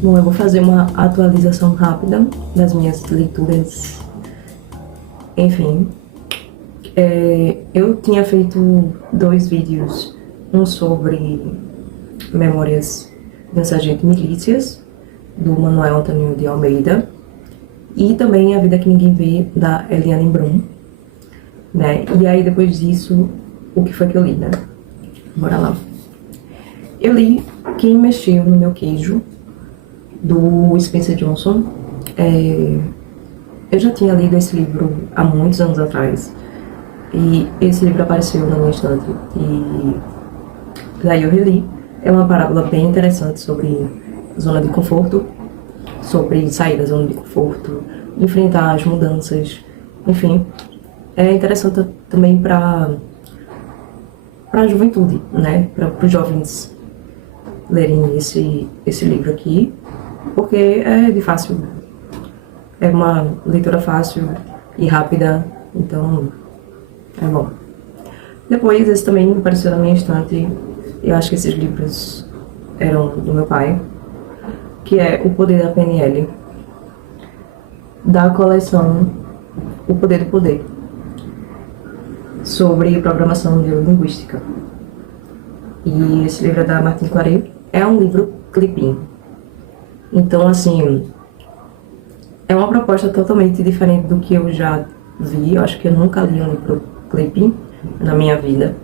Bom, eu vou fazer uma atualização rápida das minhas leituras. Enfim, eu tinha feito 2 vídeos, um sobre Memórias de um Sargento Milícias, do Manuel Antônio de Almeida, e também A Vida que Ninguém Vê, da Eliane Brum, né? E aí, depois disso, o que foi que eu li, né? Bora lá. Eu li Quem Mexeu no Meu Queijo, do Spencer Johnson. Eu já tinha lido esse livro há muitos anos atrás, e esse livro apareceu na minha estante, e daí eu reli. É uma parábola bem interessante sobre zona de conforto, sobre sair da zona de conforto, enfrentar as mudanças, enfim. É interessante também para a juventude, né? Para os jovens lerem esse livro aqui, porque é uma leitura fácil e rápida, então é bom. Depois, esse também apareceu na minha estante. Eu acho que esses livros eram do meu pai, que é O Poder da PNL, da coleção O Poder do Poder, sobre programação neurolinguística. E esse livro é da Martine Claret. É um livro clipping. Então, assim, é uma proposta totalmente diferente do que eu já vi. Eu acho que eu nunca li um livro clipping na minha vida.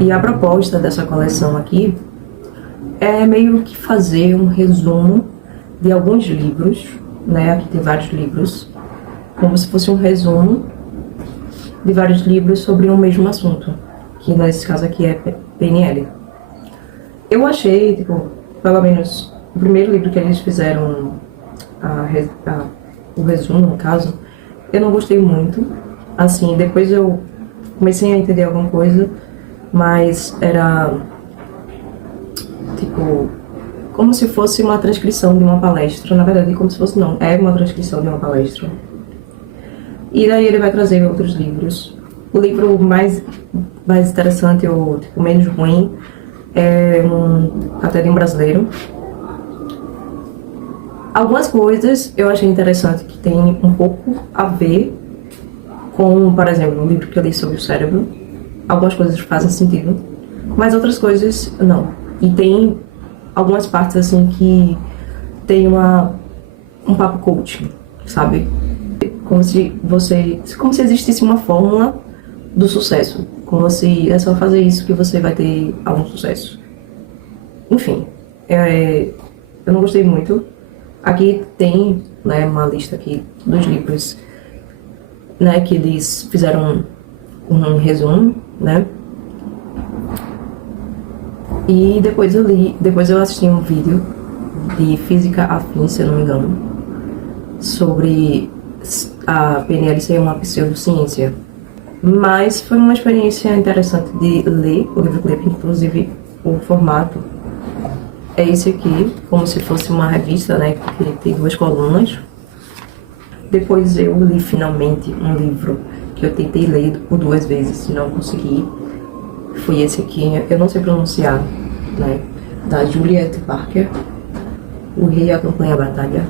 E a proposta dessa coleção aqui é meio que fazer um resumo de alguns livros, né? Aqui tem vários livros, como se fosse um resumo de vários livros sobre um mesmo assunto, que nesse caso aqui é PNL. Eu achei, tipo, pelo menos o primeiro livro que eles fizeram, o resumo, no caso, eu não gostei muito. Assim, depois eu comecei a entender alguma coisa, mas era, tipo, como se fosse uma transcrição de uma palestra. Na verdade, como se fosse, não, é uma transcrição de uma palestra. E daí ele vai trazer outros livros. O livro mais interessante, ou tipo, menos ruim, é Até de um Brasileiro. Algumas coisas eu achei interessante que tem um pouco a ver com, por exemplo, um livro que eu li sobre o cérebro. Algumas coisas fazem sentido, mas outras coisas não. E tem algumas partes assim que tem um papo coaching, sabe? Como se existisse uma fórmula do sucesso. Como se é só fazer isso que você vai ter algum sucesso. Enfim, eu não gostei muito. Aqui tem, né, uma lista aqui dos livros, né, que eles fizeram um resumo, né? E depois eu assisti um vídeo de física afim, se eu não me engano, sobre a PNL ser uma pseudociência. Mas foi uma experiência interessante de ler o livro clipe, inclusive o formato é esse aqui, como se fosse uma revista, né, que tem 2 colunas. Depois eu li finalmente um livro que eu tentei ler por 2 vezes e não consegui. Foi esse aqui, eu não sei pronunciar, né, da Juliette Parker, O Rei Acompanha a Batalha.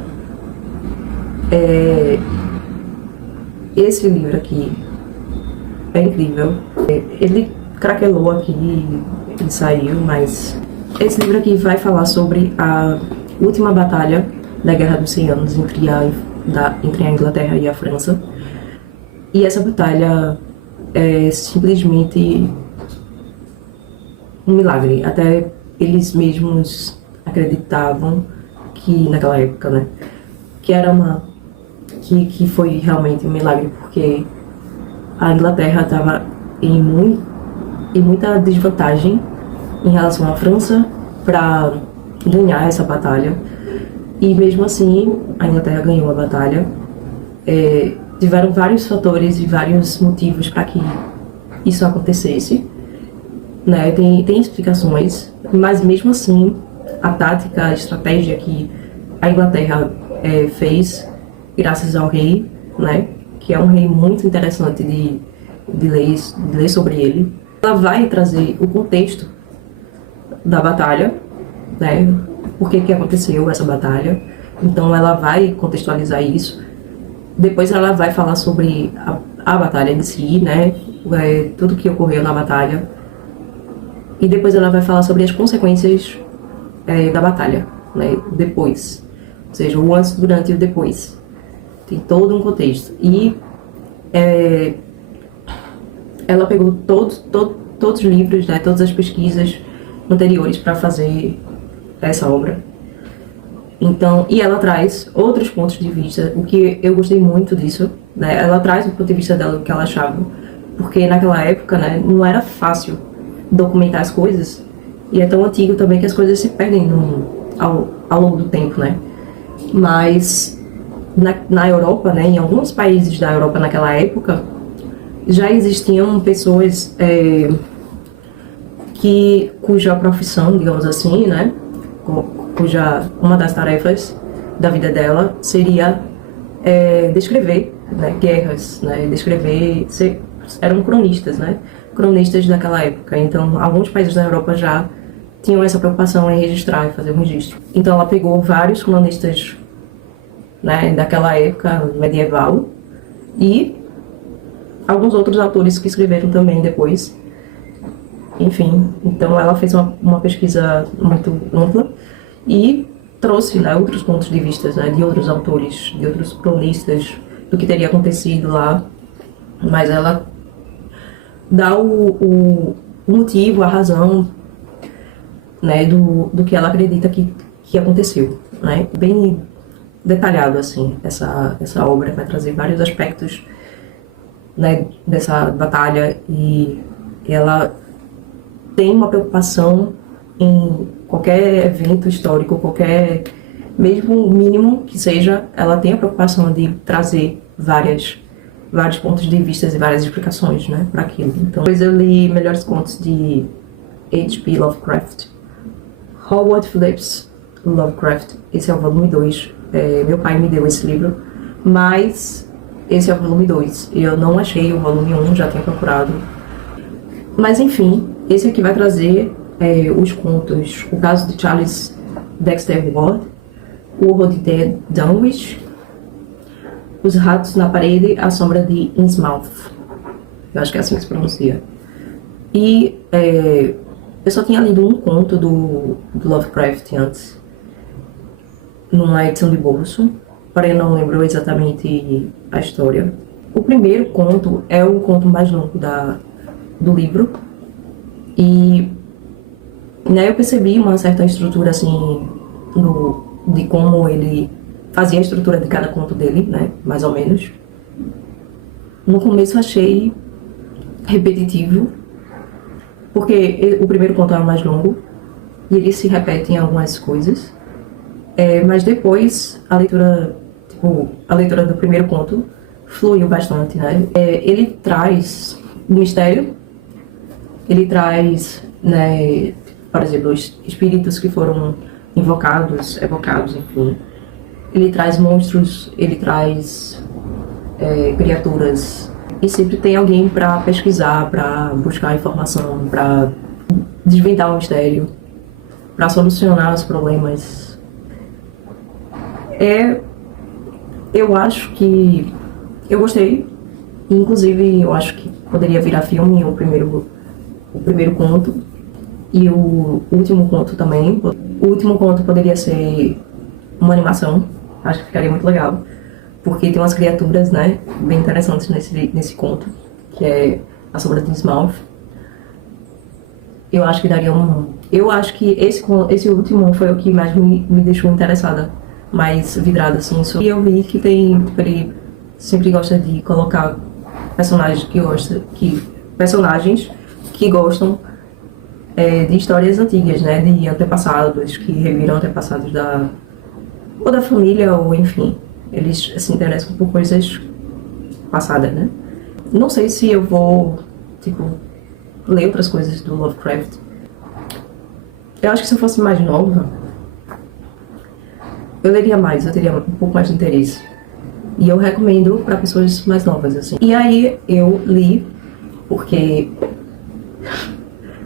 Esse livro aqui é incrível. Ele craquelou aqui e saiu, mas esse livro aqui vai falar sobre a última batalha da Guerra dos 100 Anos entre a Inglaterra e a França. E essa batalha é simplesmente um milagre. Até eles mesmos acreditavam que, naquela época, né, que era que foi realmente um milagre, porque a Inglaterra estava em muita desvantagem em relação à França para ganhar essa batalha. E mesmo assim, a Inglaterra ganhou a batalha. Tiveram vários fatores e vários motivos para que isso acontecesse, né? Tem explicações, mas mesmo assim, a tática, a estratégia que a Inglaterra fez, graças ao rei, né? Que é um rei muito interessante de ler sobre ele. Ela vai trazer o contexto da batalha, né? por que que aconteceu essa batalha. Então ela vai contextualizar isso. Depois ela vai falar sobre a batalha em si, né? Tudo que ocorreu na batalha. E depois ela vai falar sobre as consequências da batalha, né? Depois. Ou seja, o antes, durante e o depois. Tem todo um contexto. E ela pegou todos os livros, né? Todas as pesquisas anteriores para fazer essa obra. Então, e ela traz outros pontos de vista, o que eu gostei muito disso, né? Ela traz o ponto de vista dela, o que ela achava, porque naquela época, né, não era fácil documentar as coisas, e é tão antigo também que as coisas se perdem ao longo do tempo, né? Mas na Europa, né, em alguns países da Europa naquela época, já existiam pessoas cuja profissão, digamos assim, né, cuja uma das tarefas da vida dela seria descrever, né, guerras, né, eram cronistas, né, cronistas daquela época. Então, alguns países da Europa já tinham essa preocupação em registrar e fazer um registro. Então, ela pegou vários cronistas, né, daquela época medieval e alguns outros autores que escreveram também depois. Enfim, então ela fez uma pesquisa muito ampla e trouxe, né, outros pontos de vista, né, de outros autores, de outros cronistas, do que teria acontecido lá. Mas ela dá o motivo, a razão, né, do que ela acredita que aconteceu, né? Bem detalhado, assim, essa obra vai trazer vários aspectos, né, dessa batalha, e ela tem uma preocupação em qualquer evento histórico, qualquer, mesmo mínimo que seja, ela tem a preocupação de trazer vários pontos de vista e várias explicações, né, para aquilo. Então, depois eu li Melhores Contos de H.P. Lovecraft, Howard Phillips Lovecraft, esse é o volume 2. Meu pai me deu esse livro, mas esse é o volume 2. Eu não achei o volume 1, já tinha procurado. Mas enfim, esse aqui vai trazer os contos, o caso de Charles Dexter Ward, o horror de Dunwich, os ratos na parede, a sombra de Innsmouth. Eu acho que é assim que se pronuncia. E eu só tinha lido um conto do Lovecraft antes, numa edição de bolso, porém não lembro exatamente a história. O primeiro conto é o conto mais longo do livro, e né, eu percebi uma certa estrutura assim de como ele fazia a estrutura de cada conto dele, né, mais ou menos. No começo achei repetitivo, porque o primeiro conto é o mais longo e ele se repete em algumas coisas, mas depois a leitura do primeiro conto fluiu bastante, né? Ele traz o mistério, ele traz, né, por exemplo, os espíritos que foram evocados, enfim. Ele traz monstros, ele traz criaturas, e sempre tem alguém para pesquisar, para buscar informação, para desvendar o mistério, para solucionar os problemas. Eu acho que eu gostei, inclusive eu acho que poderia virar filme o primeiro conto e o último conto também. O último conto poderia ser uma animação, acho que ficaria muito legal, porque tem umas criaturas, né, bem interessantes nesse conto, que é a sombra de Innsmouth. Eu acho que daria eu acho que esse último foi o que mais me deixou interessada, mais vidrada, assim. E eu vi que ele sempre gosta de colocar personagens que gostam de histórias antigas, né, de antepassados, que reviram antepassados da família, ou enfim, eles se interessam por coisas passadas, né. Não sei se eu vou, ler outras coisas do Lovecraft. Eu acho que se eu fosse mais nova, eu leria mais, eu teria um pouco mais de interesse. E eu recomendo para pessoas mais novas, assim. E aí eu li, porque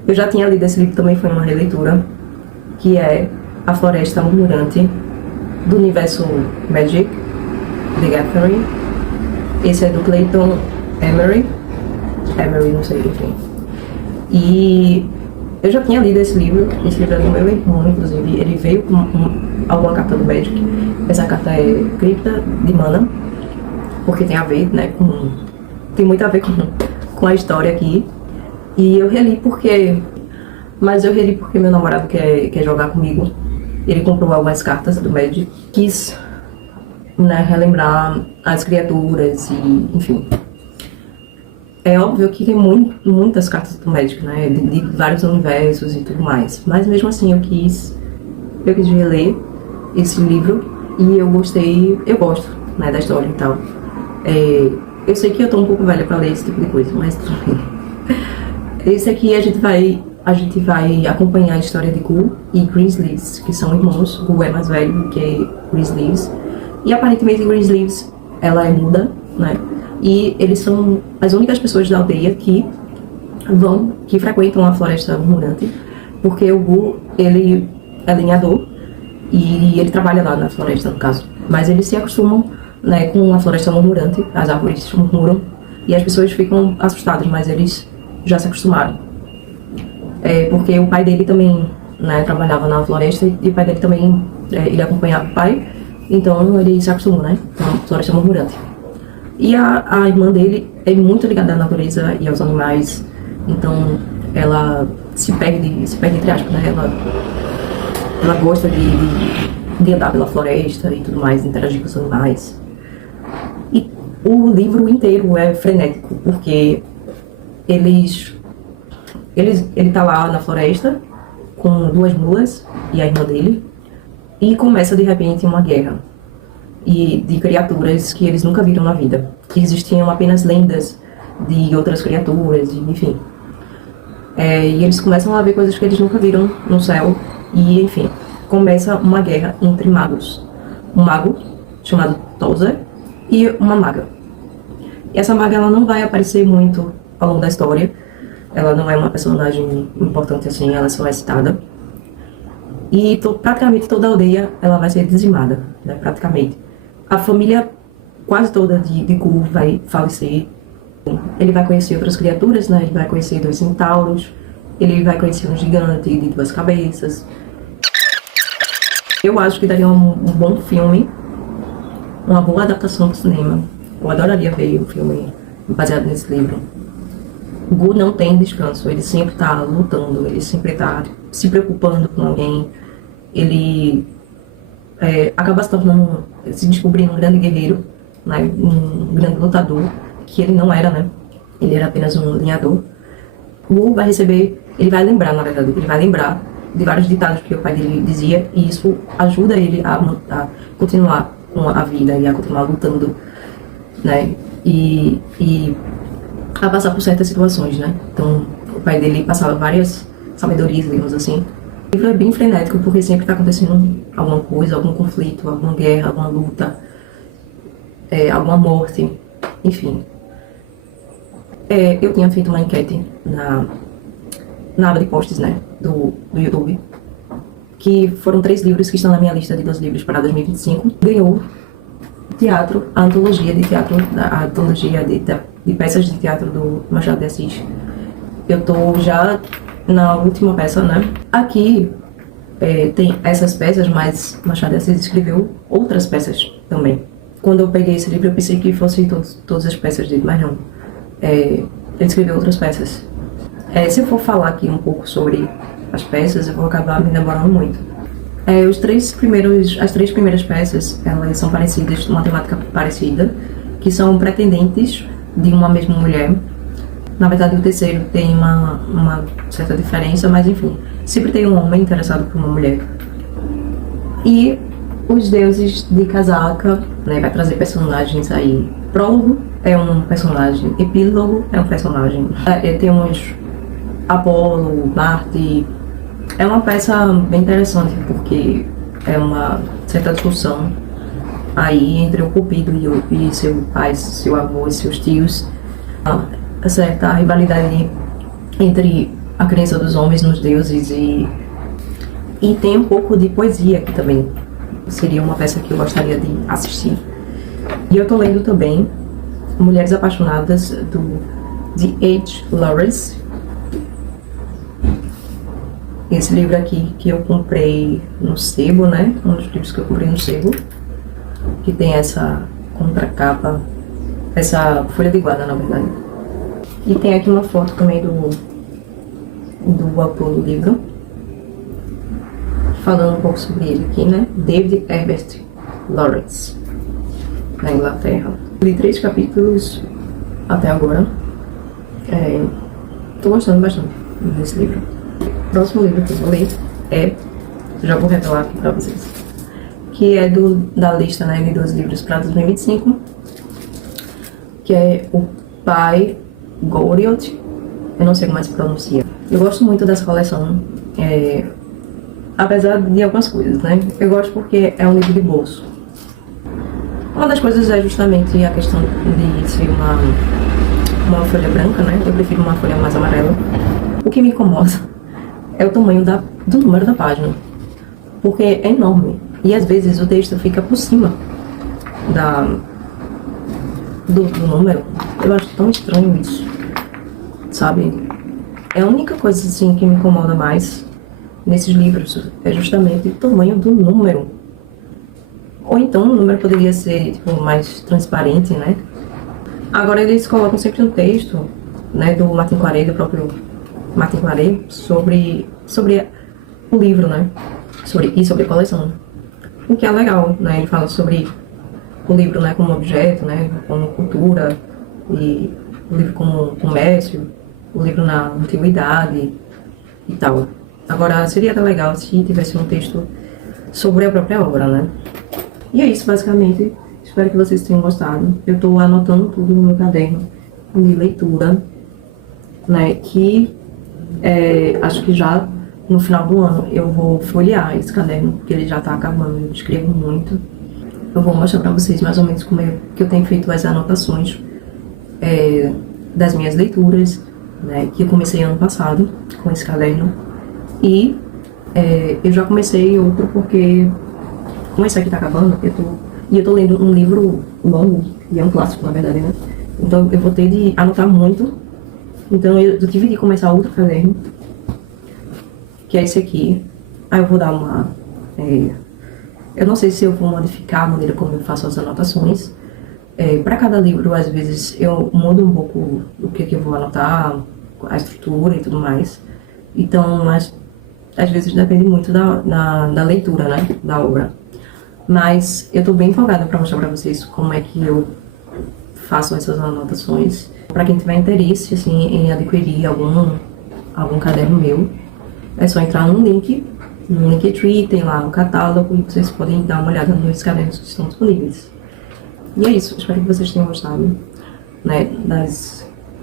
eu já tinha lido esse livro, também foi uma releitura, que é A Floresta Murmurante, do universo Magic, The Gathering. Esse é do Clayton Emery, não sei, enfim. E eu já tinha lido esse livro é do meu irmão, inclusive. Ele veio com alguma carta do Magic. Essa carta é Cripta de Mana, porque tem a ver, né, tem muito a ver com a história aqui. E eu reli porque... Mas eu reli porque meu namorado quer jogar comigo. Ele comprou algumas cartas do Magic. Quis, né, relembrar as criaturas e, enfim. É óbvio que tem muitas cartas do Magic, né, de vários universos e tudo mais. Mas mesmo assim eu quis reler esse livro e eu gosto, né, da história e tal. Eu sei que eu tô um pouco velha pra ler esse tipo de coisa, mas tudo bem. Esse aqui a gente vai acompanhar a história de Gu e Greensleeves, que são irmãos. Gu é mais velho que Greensleeves. E aparentemente Greensleeves, ela é muda, né? E eles são as únicas pessoas da aldeia que frequentam a Floresta Murmurante, porque o Gu, ele é lenhador e ele trabalha lá na floresta, no caso. Mas eles se acostumam, né, com a Floresta Murmurante, as árvores murmuram e as pessoas ficam assustadas, mas eles já se acostumaram. Porque o pai dele também, né, trabalhava na floresta e o pai dele também, ele acompanhava o pai, então ele se acostumou, né, com a Floresta Murmurante. E a irmã dele é muito ligada à natureza e aos animais, então ela se perde entre aspas, né? Ela gosta de andar pela floresta e tudo mais, interagir com os animais. E o livro inteiro é frenético, porque ele tá lá na floresta com 2 mulas e a irmã dele, e começa de repente uma guerra. E de criaturas que eles nunca viram na vida, que existiam apenas lendas de outras criaturas, enfim. E eles começam a ver coisas que eles nunca viram no céu, e enfim, começa uma guerra entre magos. Um mago, chamado Tozer, e uma maga. E essa maga, ela não vai aparecer muito ao longo da história, ela não é uma personagem importante assim, ela só é citada. E praticamente toda a aldeia, ela vai ser dizimada, né, praticamente. A família quase toda de Gu vai falecer. Ele vai conhecer outras criaturas, né? Ele vai conhecer 2 centauros. Ele vai conhecer um gigante de 2 cabeças. Eu acho que daria um bom filme, uma boa adaptação do cinema. Eu adoraria ver um filme baseado nesse livro. Gu não tem descanso, ele sempre está lutando, ele sempre está se preocupando com alguém. Ele acaba se descobrindo um grande guerreiro, né, um grande lutador, que ele não era, né? Ele era apenas um lenhador. Gu vai receber, ele vai lembrar, na verdade, de vários ditados que o pai dele dizia, e isso ajuda ele a continuar com a vida e a continuar lutando, né? E a passar por certas situações, né? Então, o pai dele passava várias sabedorias, digamos assim. O livro é bem frenético porque sempre está acontecendo alguma coisa, algum conflito, alguma guerra, alguma luta, alguma morte, enfim. Eu tinha feito uma enquete na aba de posts, né, do YouTube, que foram 3 livros que estão na minha lista de 12 livros para 2025. Ganhou teatro, a antologia de peças de teatro do Machado de Assis. Eu tô já na última peça, né? Aqui tem essas peças, mas Machado de Assis escreveu outras peças também. Quando eu peguei esse livro, eu pensei que fossem todas as peças dele, mas não. Ele escreveu outras peças. Se eu for falar aqui um pouco sobre as peças, eu vou acabar me demorando muito. As 3 primeiras peças, elas são parecidas, uma temática parecida, que são pretendentes de uma mesma mulher. Na verdade, o terceiro tem uma certa diferença, mas enfim, sempre tem um homem interessado por uma mulher. E os deuses de casaca, né, vai trazer personagens aí. Prólogo é um personagem, epílogo é um personagem. Temos Apolo, Marte. É uma peça bem interessante porque é uma certa discussão aí entre o Cupido e seu pai, seu avô e seus tios. Uma certa rivalidade entre a crença dos homens nos deuses e E tem um pouco de poesia aqui também. Seria uma peça que eu gostaria de assistir. E eu tô lendo também Mulheres Apaixonadas, de H. Lawrence. Esse livro aqui que eu comprei no sebo, né? Um dos livros que eu comprei no sebo. Que tem essa contracapa, essa folha de guarda, na verdade. E tem aqui uma foto também do autor do livro, falando um pouco sobre ele aqui, né? David Herbert Lawrence, na Inglaterra. Li 3 capítulos até agora. Tô gostando bastante desse livro. O próximo livro que eu vou ler já vou revelar aqui pra vocês, que é da lista, né, de 12 livros para 2025, que é o Pai Goriot. Eu não sei como é que se pronuncia. Eu gosto muito dessa coleção, apesar de algumas coisas, né? Eu gosto porque é um livro de bolso. Uma das coisas é justamente a questão de ser uma folha branca, né? Eu prefiro uma folha mais amarela. O que me incomoda é o tamanho do número da página, porque é enorme. E às vezes o texto fica por cima do número. Eu acho tão estranho isso, sabe? É a única coisa assim que me incomoda mais nesses livros, é justamente o tamanho do número. Ou então o número poderia ser tipo, mais transparente, né? Agora eles colocam sempre um texto, né, do Martin Claret, do próprio Martin Claret, sobre o livro, né? Sobre a coleção. O que é legal, né? Ele fala sobre o livro, né, como objeto, né, como cultura, e o livro como comércio, o livro na antiguidade e tal. Agora, seria até legal se tivesse um texto sobre a própria obra, né? E é isso, basicamente. Espero que vocês tenham gostado. Eu tô anotando tudo no meu caderno de leitura, né, que acho que já no final do ano eu vou folhear esse caderno, porque ele já tá acabando, eu escrevo muito. Eu vou mostrar pra vocês mais ou menos como é que eu tenho feito as anotações das minhas leituras, né, que eu comecei ano passado com esse caderno. E eu já comecei outro porque, como esse aqui tá acabando, eu tô lendo um livro longo, e é um clássico, na verdade, né? Então eu vou ter de anotar muito. Então eu tive de começar outro caderno, que é esse aqui. Aí eu vou dar uma... eu não sei se eu vou modificar a maneira como eu faço as anotações. Para cada livro, às vezes, eu mudo um pouco o que eu vou anotar, a estrutura e tudo mais. Então, às vezes depende muito da leitura, né, da obra. Mas eu tô bem empolgada para mostrar para vocês como é que eu faço essas anotações. Para quem tiver interesse, assim, em adquirir algum caderno meu, é só entrar no Linktree, tem lá o catálogo e vocês podem dar uma olhada nos cadernos que estão disponíveis. E é isso, espero que vocês tenham gostado, né,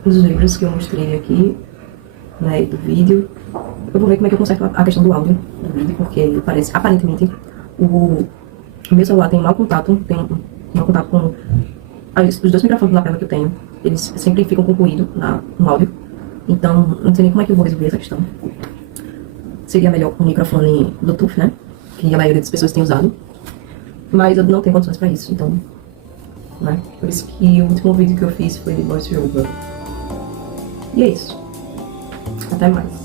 dos livros que eu mostrei aqui, né, do vídeo. Eu vou ver como é que eu conserto a questão do áudio do vídeo, porque aparentemente, o meu celular tem mau contato, com os 2 microfones de lapela que eu tenho. Eles sempre ficam com ruído no áudio. Então, não sei nem como é que eu vou resolver essa questão. Seria melhor um microfone Bluetooth, né, que a maioria das pessoas tem usado. Mas eu não tenho condições para isso, então... né? Por isso que o último vídeo que eu fiz foi de voice over. E é isso. Até mais.